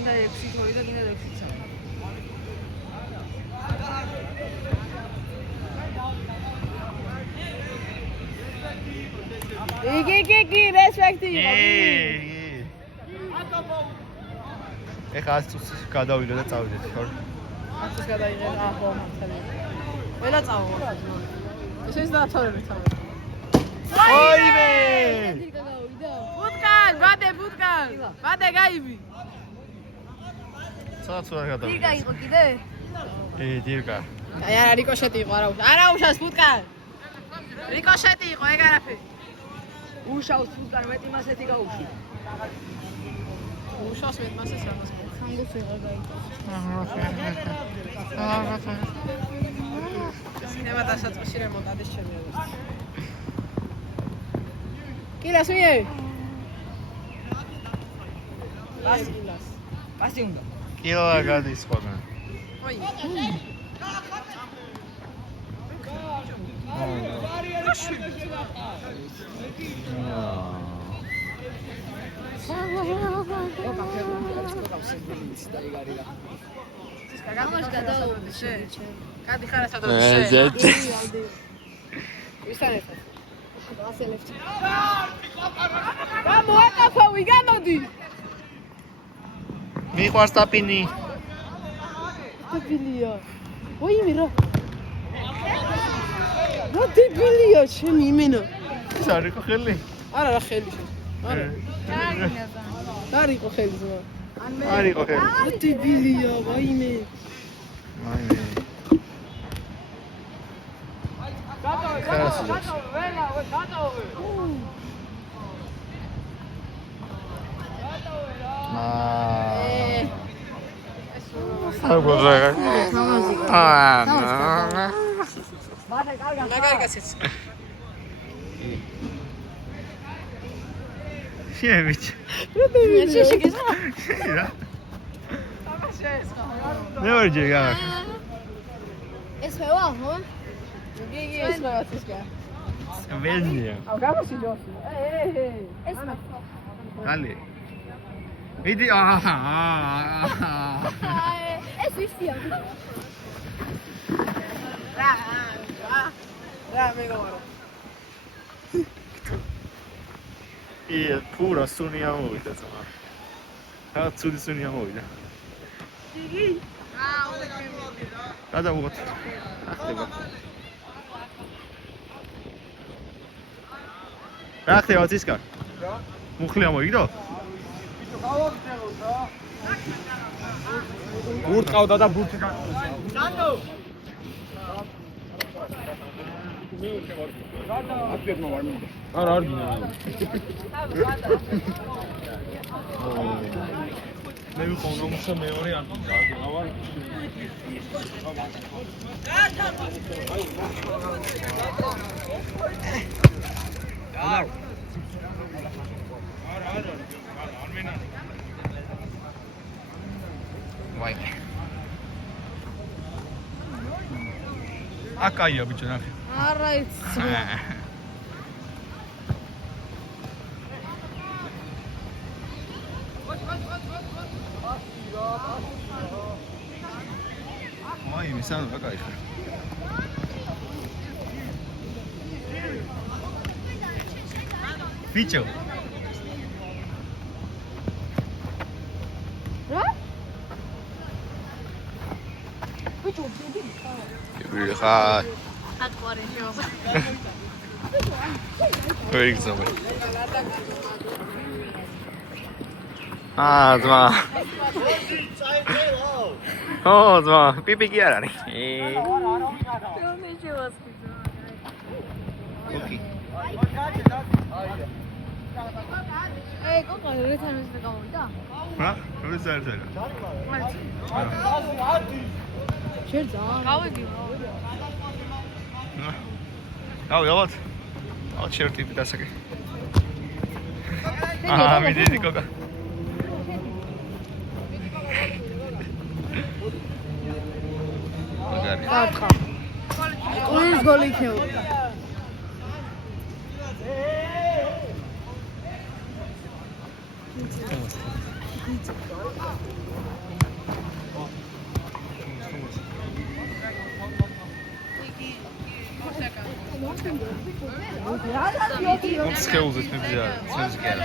გინდა 6 თორი და გინდა 6 ცა. იგი რეспекტი იყო. ეხა 100 წუთს გადავიდე და წავიდეთ, ხო? 100 გადაიღე და ახლა მართალი. ყველა წავა. ეს დაათვალებით თავი. ოიმე! Putkal, bate gaibi. Საერთოდ გადავიდე. დირგა იყო კიდე? დირგა. აი არა რიკოშეტი იყო, არა უშავს Putkal. რიკოშეტი იყო, ეგ არაფერი. უშავს Putkal, მეტი მასეთი გაუშვი. უშავს მეტ მასეს ამას. ხანგოს ვიღარ გაიგო. სინემა დასაწყისში რემონტადის ჩემი არის. კილას მიე. პასი უნდა. კილა გადის ხოლმე. ოი. Κάτι χάρη θα το δεις. Ήρθανε. Κάμω έκαφα, ουιγάνοντι. Μη χωρίς τα πίνει. Τα πιλία. Όχι μοιρά. Τι πιλία, ჩემი იმენა. ის არ იყო ხელი? არა ხელი. არა. არ იყო ხელი ზო. არ იყო ხელი. Τι პილია, ვაიმე. აიმე. Siemić. Ne olacak ya? Esmeva, ho? Esmeva tiska. Benziyor. Avgama siliyorsun. Esme. Hadi. Vidi. Es istiyor. Ra, megavaro. Pura sunija mojda sama. Kada cudi sunija mojda. Kada uvod. რა ხდება ცისკარ? მუხლია მოიგდო? გურტყავდა და ბურთი გაყავდა. სანდო. აკეთმა ვარ მინდა. არა არ გინდა. მე ვიყავ ნომსა მეორე არ გინდა. აღარ. Vai. Აკაია ბიჭო ნახე. არა იცი. Mai misal აკაი ხარ. ბიჭო. რა? Wie gaat? Hat gore jo. Weet ik zo maar. Zma. Zma. Pipi kiara ni. Okay. კოკო რეთანს გამოვიდა? რა? როდის არის? შერდა. გავიდი. ავიღოთ. ავთ შერთი დასაკე. მიდი კოკა. მაგარი. გათხა. ყურის გოლი იქნება. სხეულზე თმებზე არა, თმებზე კი არა.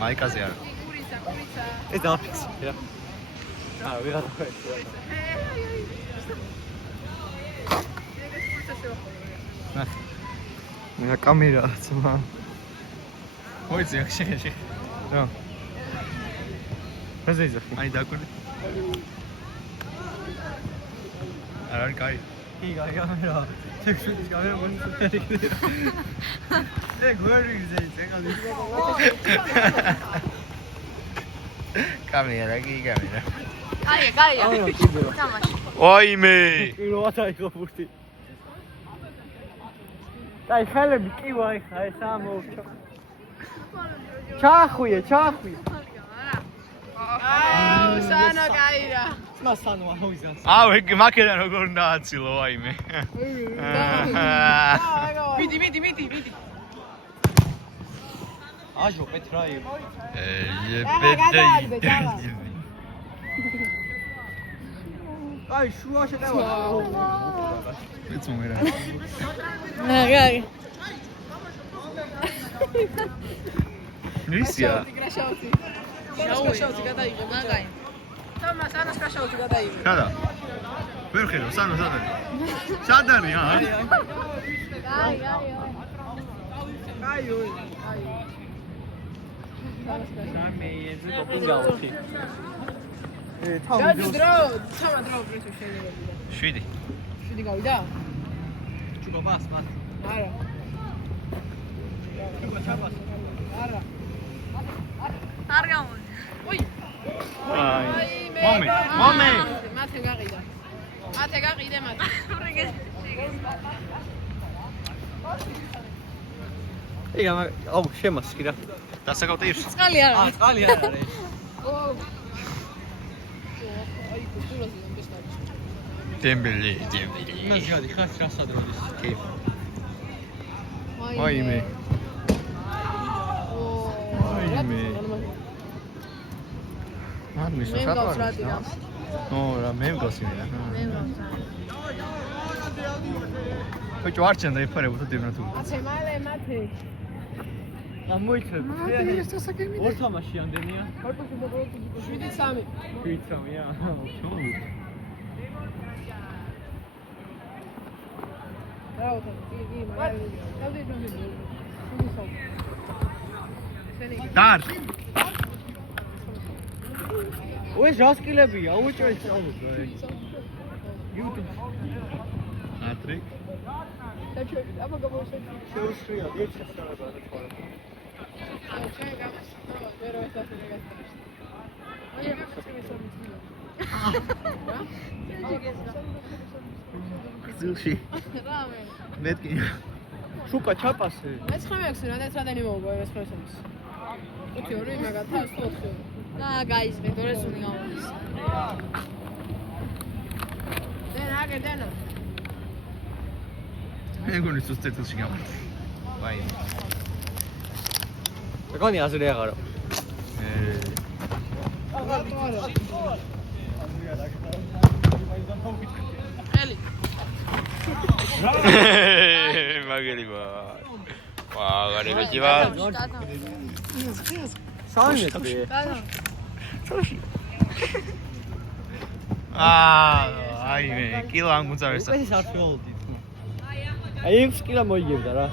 მაიკაზე არა. ეს დაფიქსე რა. ვიღაცა ხო. მე კამერა ძმა. მოიწი აქ შეხე. რა. რა ზეიზახი? აი დაკუნე. არ კაი. კი კაი კამერა. ტექსტის კამერა მონიტორი. გვერი ზეიზე კაი. კამერა კი კამერა. კაია. თამაში. ვაიმე. პირველად აიღო ფურტი. აი ხელები კი ვაი ხა ეს ამოვჩო. ჩახვია. სანო კაირა. მასანო აუიზას. ეგ მაკერა როგორ დააცილო ვაიმე. მიდი. აჟო პეტრაი. აი შუაში დავა. ეცუმერა. ნაგაი. ნისია. კრაშაუთი გადაიღე ნაგაი. თამას ანას კრაშაუთი გადაიღე. ხარა. ვერ ხედავ, სანო სადარი. სადარი აა. აი. სამეზე კოპინგაუთი. დადი დრო პრინციპი შეიძლება. 7. 7 გავიდა? ჩუბა მას. არა. არა. არ გამოდი. ოი. მომე. მათე გაყიდა. მათე. ეგ აუ შემასკი რა. დასაკავტე ირს. წყალი არა. წყალი არ არის. აი კულტურაზე ამბესტარი. დემბელი. იმას გადი ხარ რასადროდის. კი. ვაიმე. ვაიმე. მან მისო საფარი. რა მე მგოსინე რა. ბიჭო არჩენ და იფარებო თუ დემნა თუ. მათე. ამოიწევ. ორ თამაში ამდენია. 7-3. 7-3-ია. დარ. უე ჟასკილებია, უჭრე სწავლობ რა. YouTube. ატრიკ. აბა გამოვშენ. შეუსრია, ეცეს არა თქვა. ზილში. მეტკი. შუკა ჩაპასე. მე-9-6 რამდენი მოუგო მე-9-6. 5-2 მაგათა 4. და გაიზმე დორეს უნი გამოდის. დენა. ეგონი სუსტეთში გამოდის. ვაი. ეგონი აზრი აღარო. ელი. მაგერი ვა. ვაღარი ბიჭია. სამეთრე. აიმე, კილო ამ გუწარესა. ეს არჩეულდი თუ. აი 6 კილო მოიგებდა რა.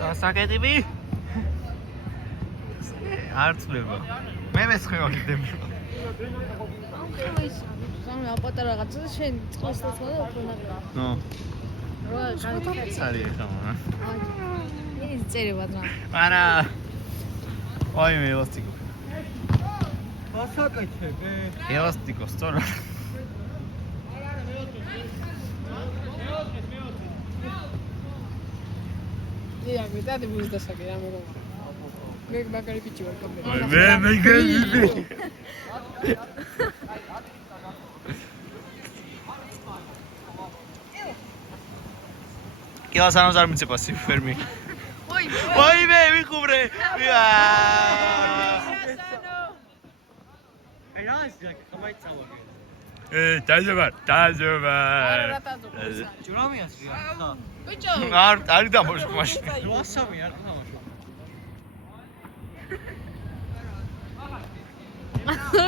დასაკეთები? არ წლება. მე მეცხევი დები. სამ აპატარა რაღაცა შენ წყალს დაწვა და უფრო ნაკრა. ნო. რა განიხილე. სარი ხამა. ის წერება ძმა. არა. აი მე ელასტიკო. ასაკეთებ. ელასტიკო სწორად. დიახ, მეტად მიზდასაკე რა მეგონა. მე მაგარი ბიჭი ვარ კამერა. მე გები. კილას ანოს არ მიცე პასი ფერმი. ვაი მე ვიყურე. აი რა ის რა ხმაი წავაგე. დაჟობა. არა რატაზო. ჯურამიას რია ხა ბიჭო. არ დამოშვა მაშინ. 800 არ თამაშობ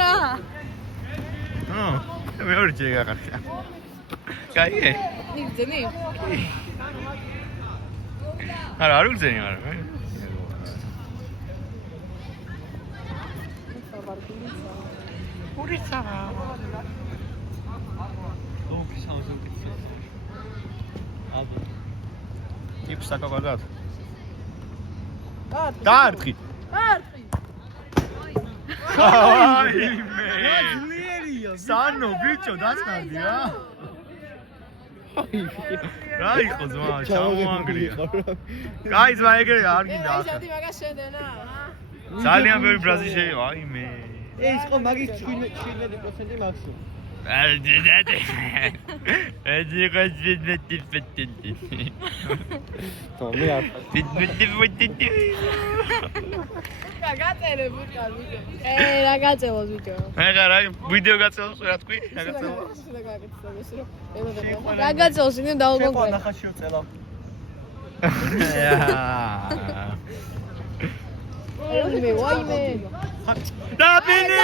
რა. მეორე ჯერ გახარშა. კაიე. ნიგზენი. არა არ უგზენი არა. ურიცაა. ოფი სამზუკიცი აბა ტიპს საკავადად. დაარტყი. დაარტყი. დაარტყი. აიმე. ძლიერია სანო ბიჭო დაწნადი რა. რა იყო ზმა ჩამოანგრია. კაი ზმა ეგრე არ გინდა ახლა. ეშოდი მაგას შედენა, ძალიან ბევრი ბრაზი შეივა, აიმე. ეს იყო მაგის 17% მაქსიმუმ ალდიდადე. ეძი ყაჭიდეთი. თომი არ დიდიდიდიდიდი. გაწერე ბუჭა ბიჭო. რა გაწევოს ბიჭო. ეგა რა ვიდეო გაწევოს რა თქვი? რა გაწევო? რა გაწევოს ინე დაუგონგრე. შეყო ნახაშიო წელავ ვაიმე. დაბინი.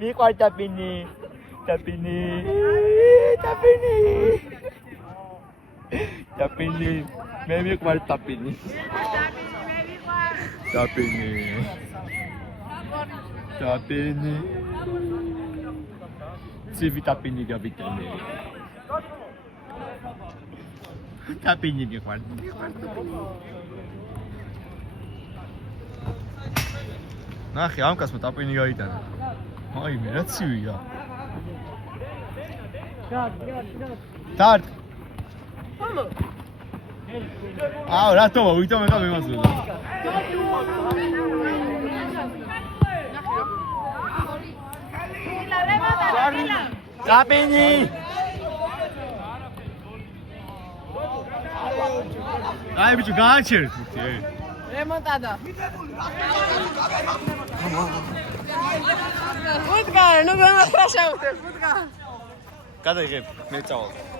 მიყვარ დაბინი. მე მიყვარ დაბინი. დაბინი. ცივი დაბინი გავიტანე. დაბინი მიყვარ. ნახე ამ კაცმა დაბინი გაიტანა. აი მე რა ცივია. დარტ. ხომო. რატო ვიტომ ეხა მემაძვედა. დაბინი. აი ბიჭო გააჩერეთ ხუთი. რემონტადა. ფუტკარ, ნუ გამაფრაშავდე, ფუტკარ. გადაიღებ, მე წავალ.